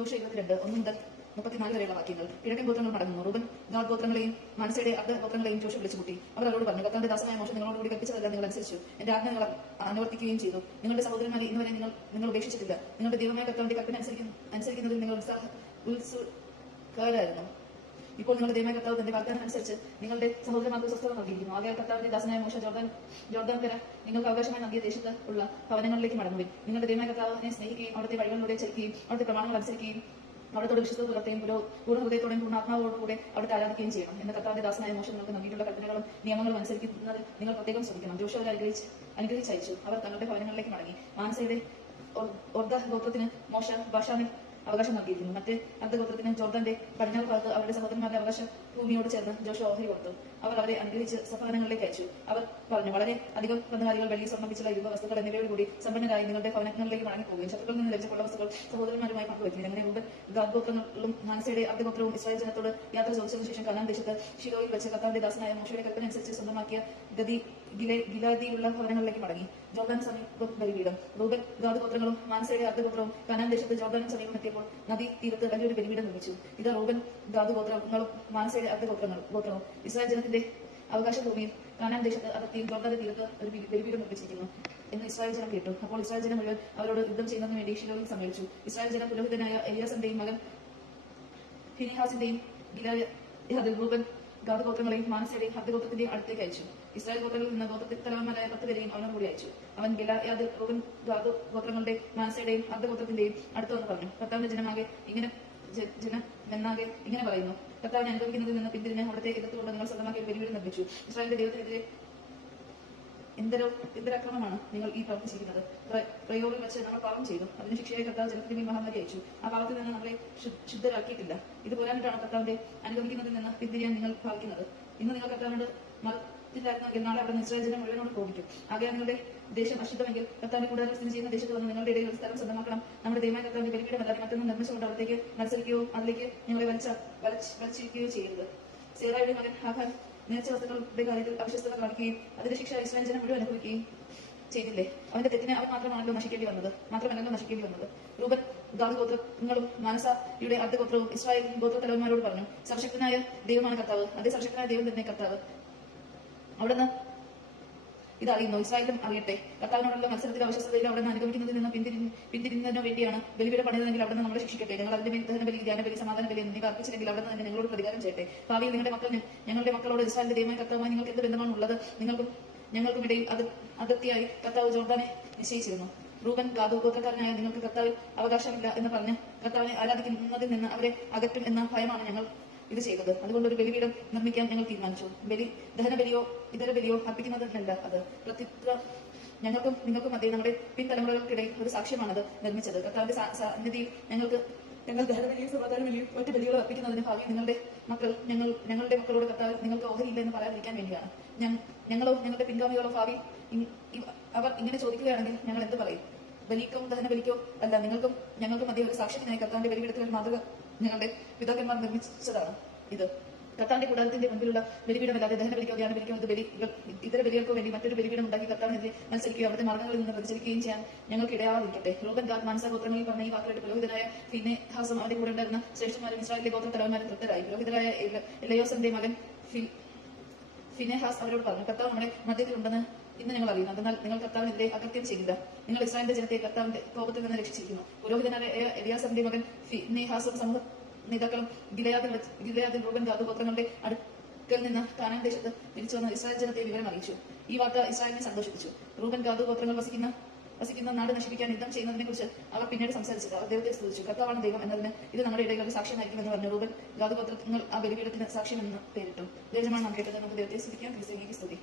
ജോഷ 22:1 മുതൽ 34 വരെയുള്ള വാക്യങ്ങൾ. കിഴക്കൻ ഗോത്രങ്ങൾ മടങ്ങുന്നു. റൂബൻ ഗാദ് ഗോത്രങ്ങളെയും മനശ്ശെയുടെ അർദ്ധ ഗോത്രങ്ങളെയും ജോഷ വിളിച്ചുകൂട്ടി. അവർ അവരോട് പറഞ്ഞു, കർത്താവിന്റെ ദാസനായ മോശെ നിങ്ങളോടുകൂടി കൽപ്പിച്ചതെല്ലാം നിങ്ങൾ അനുസരിച്ചു, എന്റെ ആജ്ഞ നിങ്ങൾ അനുവർത്തിക്കുകയും ചെയ്തു. നിങ്ങളുടെ സഹോദരന്മാരെ ഇന്നുവരെ നിങ്ങൾ ഉപേക്ഷിച്ചിട്ടില്ല. നിങ്ങളുടെ ദൈവമായ കർത്താവിന്റെ കൽപ്പന അനുസരിക്കുന്നതിൽ നിങ്ങൾ ഉത്സുകരായിരുന്നു. ഇപ്പോൾ നിങ്ങളുടെ ദൈവമായ കർത്താവ് തന്റെ വാഗ്ദാനം അനുസരിച്ച് നിങ്ങളുടെ സഹോദരന്മാർക്ക് സ്വസ്ഥത നൽകിയിരിക്കുന്നു. ആകയാൽ കർത്താവിന്റെ ദാസനായ മോശ ജോർദാൻ കര നിങ്ങൾക്ക് അവകാശമായി നൽകിയ ദേശത്ത് ഉള്ള ഭവനങ്ങളിലേക്ക് മടങ്ങുവിൻ. നിങ്ങളുടെ ദൈവമായ കർത്താവിനെ സ്നേഹിക്കുകയും അവിടുത്തെ വഴികളിലൂടെ ചലിക്കുകയും അവിടുത്തെ പ്രമാണങ്ങൾ അനുസരിക്കുകയും അവിടത്തോട് വിശ്വസ്ത പുലർത്തുകയും പൂർണ്ണ ഹൃദയത്തോടെയും പൂർണ്ണ ആത്മാവോടുകൂടെ അവിടുത്തെ ആരാധിക്കുകയും ചെയ്യണം എന്ന് കർത്താവിന്റെ ദാസനായ മോശ നിങ്ങൾക്ക് നൽകിയിട്ടുള്ള കൽപ്പനകളും നിയമങ്ങളും അനുസരിക്കുന്നത് നിങ്ങൾ പ്രത്യേകം ശ്രദ്ധിക്കണം. ജോഷ അവരെ അനുഗ്രഹിച്ചയച്ചു. അവർ തങ്ങളുടെ ഭവനങ്ങളിലേക്ക് മടങ്ങി. മാനസയുടെ ഒർദ ഗോത്രത്തിന് മോശ ബാഷാനിൽ അവകാശം നൽകിയിരുന്നു. മറ്റേ അർദ്ധഗോത്രത്തിന് ജോർദാന്റെ പടിഞ്ഞാറ് ഭാഗത്ത് അവരുടെ സഹോദരന്മാരുടെ അവകാശ ഭൂമിയോട് ചേർന്ന് ജോഷ ഓഹരി കൊടുത്തു. അവർ അവരെ അനുഗ്രഹിച്ച് സഭവനങ്ങളിലേക്ക് അയച്ചു. അവർ പറഞ്ഞു, വളരെ അധികം കന്നുകാലികൾ, വെള്ളി, സ്വർണ്ണം, പിച്ചള, ഇരുമ്പ് വസ്തുക്കൾ എന്നിവയോടുകൂടി സമ്പന്നരായി നിങ്ങളുടെ ഭവനങ്ങളിലേക്ക് മടങ്ങിപ്പോവുകയും ശത്രുക്കളിൽ നിന്ന് ലഭിച്ചിട്ടുള്ള വസ്തുക്കൾ സഹോദരന്മാരുമായി പങ്കുവയ്ക്കും. അങ്ങനെ മുമ്പ് ഗാദ് ഗോത്രങ്ങളും മാനസയുടെ അർദ്ധഗോത്രവും ഇസ്രായേൽ ജനത്തോട് യാത്ര ചോദിച്ചതിനു ശേഷം കനാൻ ദേശത്ത് ശിലോയിൽ വെച്ച് കർത്താവിന്റെ ദാസനായ മോശയുടെ കൽപ്പന അനുസരിച്ച് സ്വന്തമാക്കിയ ഗിലാദിയിലുള്ള ഭവനങ്ങളിലേക്ക് മടങ്ങി. ജോർദാൻ സമീപം ബലിപീഠം. റൂബൻ ഗാദ് ഗോത്രങ്ങളും മാനസയുടെ അർദ്ധഗോത്രവും കനാൻ ദേശത്ത് ജോർദാനും സമീപം എത്തിയപ്പോൾ നദി തീരത്ത് വലിയൊരു ബലിപീഠം നിർമ്മിച്ചു. ഇത് റൂബൻ ഗാദ് ഗോത്രങ്ങളും മാനസയുടെ അർദ്ധഗോത്രവും ഇസ്രായേൽ ജനത്തിന്റെ അവകാശ ഭൂമിയിൽ കാനാൻ ദേശത്ത് അതിർത്തിയും ജോർദാന്റെ തീരത്ത് ഒരു ബലിപീഠം നിർമ്മിച്ചിരിക്കുന്നു എന്ന് ഇസ്രായേൽ ജനം കേട്ടു. അപ്പോൾ ഇസ്രായേൽ ജനം മുഴുവൻ അവരോട് യുദ്ധം ചെയ്യുന്നതിന് വേണ്ടി ശിലോയിൽ സമ്മേളിച്ചു. ഇസ്രായേൽ ജനം പുരോഹിതനായ എലിയാസിന്റെയും മകൻ ഫിനിഹാസിന്റെയും ഗിലെയാദിൽ റൂബൻ ഗാദ് ഗോത്രങ്ങളെയും മാനസയുടെയും അർദ്ധഗോത്രത്തിന്റെയും അടുത്തേക്ക് അയച്ചു. ഇസ്രായേൽ ഗോത്രങ്ങളിൽ നിന്ന് ഗോത്രത്തിൽ തലവന്മാരായ 10 പേരെയും അവനോട് കൂടി അയച്ചു. അവൻ ഗിലെയാദിൽ റൂബൻ ഗാദ് ഗോത്രങ്ങളുടെ മാനസയുടെയും അർദ്ധഗോത്രത്തിന്റെയും അടുത്ത് വന്ന് പറഞ്ഞു, കർത്താവിന്റെ ജനമെന്നാകെ ഇങ്ങനെ പറയുന്നു, കർത്താവിനെ അനുഭവിക്കുന്നതിൽ നിന്ന് പിന്തിരിഞ്ഞ് അവിടത്തെ എതിർത്തുകൊണ്ട് നിങ്ങൾ സ്വന്തമാക്കി ബലിപീഠം നിർമ്മിച്ചു. ഇസ്രായേലിന്റെ ദൈവത്തിനെതിരെ എന്തൊരക്രമമാണ് നിങ്ങൾ ഈ പ്രവർത്തിച്ചിരിക്കുന്നത്. പ്രയോഗം വെച്ച് നമ്മൾ പാപം ചെയ്തു. അതിന് ശിക്ഷയായി കർത്താവ് ജനത്തിന്റെ മേൽ മഹാമാരി അയച്ചു. ആ പാപത്തിൽ നിന്ന് നമ്മളെ ശുദ്ധരാക്കിയിട്ടില്ല. ഇത് പോരാഞ്ഞിട്ടാണ് കർത്താവിന്റെ അനുഭവിക്കുന്നതിൽ നിന്ന് പിന്തിരിയാൻ നിങ്ങൾ ഭാവിക്കുന്നത്. ഇന്ന് നിങ്ങൾ കർത്താവിനോട് മറത്തില്ലായിരുന്നെങ്കിൽ നാളെ അവിടെ ഇസ്രായേൽ ജനം മുഴുവനോട് കോപിക്കും. ആകെ നിങ്ങളുടെ ദേശം അശുദ്ധമെങ്കിൽ കർത്താവിന്റെ കൂടാരം സ്ഥിതി ചെയ്യുന്ന ദേശത്ത് വന്ന് നിങ്ങളുടെ ഇടയിൽ ഒരു സ്ഥലം സ്വന്തമാക്കണം. നമ്മുടെ ദൈവമായ കർത്താവിന്റെ ബലിപീഠമല്ലാതെ മറ്റൊന്നും നിർമ്മിച്ചുകൊണ്ട് അവിടത്തേക്ക് മത്സരിക്കുകയോ അതിലേക്ക് നിങ്ങളെ വലിച്ചിരിക്കുകയോ ചെയ്യരുത്. സേറായുടെ മകൻ ഹാഖാൻ നേർച്ച വസ്തുക്കളുടെ കാര്യത്തിൽ അവിശ്വസ്തത കാണിക്കുകയും അതിന്റെ ശിക്ഷ ഇസ്രായേൽ ജനം മുഴുവൻ അനുഭവിക്കുകയും ചെയ്തില്ലേ? അവന്റെ തെറ്റിനെ അവൻ മാത്രമല്ലല്ലോ നശിക്കേണ്ടി വന്നത്. റൂബൻ ഗാദ് ഗോത്രങ്ങളും മാനസയുടെ അർദ്ധഗോത്രവും ഇസ്രായേൽ ഗോത്ര തലവന്മാരോട് പറഞ്ഞു, സർവശക്തനായ ദൈവമാണ് കർത്താവ്, അതേ സർവശക്തനായ ദൈവം തന്നെ കർത്താവ്. അവിടുന്ന് ഇതറിയുന്നു, ഇസ്രായേലും അറിയട്ടെ. കർത്താവിനോടുള്ള മത്സരത്തിൽ അവിശ്വസ്തയിൽ അവിടെ നിന്ന് അനുഭവിക്കുന്നതിൽ നിന്ന് പിന്തിരിഞ്ഞതിനു വേണ്ടിയാണ് ബലിപീഠം പണിതെങ്കിൽ അവിടെ നിന്ന് നമ്മളെ ശിക്ഷിക്കട്ടെ. ഞങ്ങൾ അതിന്റെ മേൽ ദഹന ബലി, ധ്യാന ബലി, സമാധാന ബലി എന്നിവ അർപ്പിച്ചില്ലെങ്കിൽ അവിടെ നിന്ന് തന്നെ ഞങ്ങളോട് പ്രതികാരം ചെയ്യട്ടെ. ഭാവിയിൽ ഞങ്ങളുടെ മക്കളോട് ഇസ്രായേലിന്റെ ദൈവമായ കർത്താവുമായി നിങ്ങൾക്ക് എന്ത് ബന്ധമാണ് ഉള്ളത്? ഞങ്ങൾക്കും ഇടയിൽ അതിർത്തിയായി കർത്താവ് ജോർദാനെ നിശ്ചയിച്ചിരുന്നു. റൂബൻ ഗാദ് ഗോത്രക്കാരനായ നിങ്ങൾക്ക് കർത്താവിൽ അവകാശമില്ല എന്ന് പറഞ്ഞ് കർത്താവിനെ ആരാധിക്കുന്നതിൽ നിന്ന് അവരെ അകറ്റും എന്ന ഭയമാണ് ഞങ്ങൾ ഇത് ചെയ്തത്. അതുകൊണ്ട് ഒരു ബലിപീഠം നിർമ്മിക്കാൻ ഞങ്ങൾ തീരുമാനിച്ചു. ദഹനബലിയോ ഇതര ബലിയോ അർപ്പിക്കുന്നതിനല്ല, അത് പ്രത്യുത്ര ഞങ്ങൾക്കും നിങ്ങൾക്കും മധ്യേ നമ്മുടെ പിൻതലമുറകൾക്കിടയിൽ ഒരു സാക്ഷ്യമാണത് നിർമ്മിച്ചത്. കർത്താവിന്റെ സന്നിധിയിൽ ഞങ്ങൾ ദഹനബലിയും സമാധാന ബലിയും ഒറ്റ ബലികളോ അർപ്പിക്കുന്നതിന് ഭാവി ഞങ്ങളുടെ മക്കളോട് കർത്താവ് നിങ്ങൾക്ക് ഓഹരിയില്ല എന്ന് പറയാതിരിക്കാൻ വേണ്ടിയാണ്. ഞങ്ങളോ ഞങ്ങളുടെ പിൻഗാമികളോ ഭാവി അവർ ഇങ്ങനെ ചോദിക്കുകയാണെങ്കിൽ ഞങ്ങൾ എന്ത് പറയും? ബലിക്കോ ദഹനബലിക്കോ അല്ല, ഞങ്ങൾക്കും മധ്യേ ഒരു സാക്ഷ്യത്തിനായി കർത്താവിന്റെ ബലിപീഠത്തിൽ ഒരു മാതൃക ഞങ്ങളുടെ പിതാക്കന്മാർ നിർമ്മിച്ചതാണ് ഇത്. കർത്താവിന്റെ കൂടാരത്തിന്റെ മുൻപിലുള്ള ബലിപീഠമല്ലാതെ ദഹനബലിക്കോ ധ്യാനബലിക്കോ ഇതര ബലികൾക്കോ വേണ്ടി മറ്റൊരു ബലിപീഠം ഉണ്ടാക്കി കർത്താവിനെതിരെ മത്സരിക്കുകയോ അവിടുത്തെ മാർഗങ്ങളിൽ നിന്ന് പ്രതിചരിക്കുകയും ചെയ്യാൻ ഞങ്ങൾക്ക് ഇടയാവാതിരിക്കട്ടെ. റൂബൻ ഗാദ് മാനസ ഗോത്രങ്ങളിൽ പറഞ്ഞ ഈ വാക്കുകളുടെ പുരോഹിതനായ ഫിനെഹാസും അവന്റെ കൂടെ ഉണ്ടായിരുന്ന ശ്രേഷ്ഠന്മാരും ഇസ്രായേലിലെ ഗോത്ര തലവന്മാരും തൃപ്തരായി. പുരോഹിതനായ എലയോസന്റെ മകൻ ഫിനെഹാസ് അവരോട് പറഞ്ഞു, കർത്താവ് നമ്മുടെ മധ്യത്തിലുണ്ടെന്ന് ഇന്ന് ഞങ്ങൾ അറിയുന്നു. എന്നാൽ നിങ്ങൾ കർത്താവിനെതിരെ അകൃത്യം ചെയ്യില്ല. നിങ്ങൾ ഇസ്രായേലിന്റെ ജനത്തെ കർത്താവിന്റെ കോപത്തിൽ നിന്ന് രക്ഷിച്ചിരിക്കുന്നു. പുരോഹിതനായ എലിയാസറിന്റെ മകൻ ഫിനെഹാസും സമൂഹ നേതാക്കളും ഗിലെയാദിൽ റൂബൻ ഗാദ് ഗോത്രങ്ങളുടെ അടുക്കൽ നിന്ന് കാനാൻ ദേശത്ത് തിരിച്ചു വന്ന ഇസ്രായേൽ ജനത്തെ വിവരം അറിയിച്ചു. ഈ വാർത്ത ഇസ്രായേലിനെ സന്തോഷിപ്പിച്ചു. റൂബൻ ഗാദ് ഗോത്രങ്ങൾ വസിക്കുന്ന നാട് നശിപ്പിക്കാൻ യുദ്ധം ചെയ്യുന്നതിനെ കുറിച്ച് അവർ പിന്നീട് സംസാരിച്ചത്. അവർ ദൈവത്തെ സ്തുതിച്ചു. കർത്താവാണ് ദൈവം എന്നതിന് ഇത് നമ്മുടെ ഇടയിൽ ഒരു സാക്ഷ്യമായിരിക്കുമെന്ന് പറഞ്ഞു. റൂബൻ ഗാദ് ഗോത്രങ്ങൾ ആ ബലിപീഠത്തിന് സാക്ഷ്യമെന്ന് പേരിട്ടു. ദേജമാണ് നാം കേട്ടത്. നമുക്ക് ദൈവത്തെ സ്തുതിക്കാം. ക്രിസ്തുവിലേക്ക് സ്തുതി.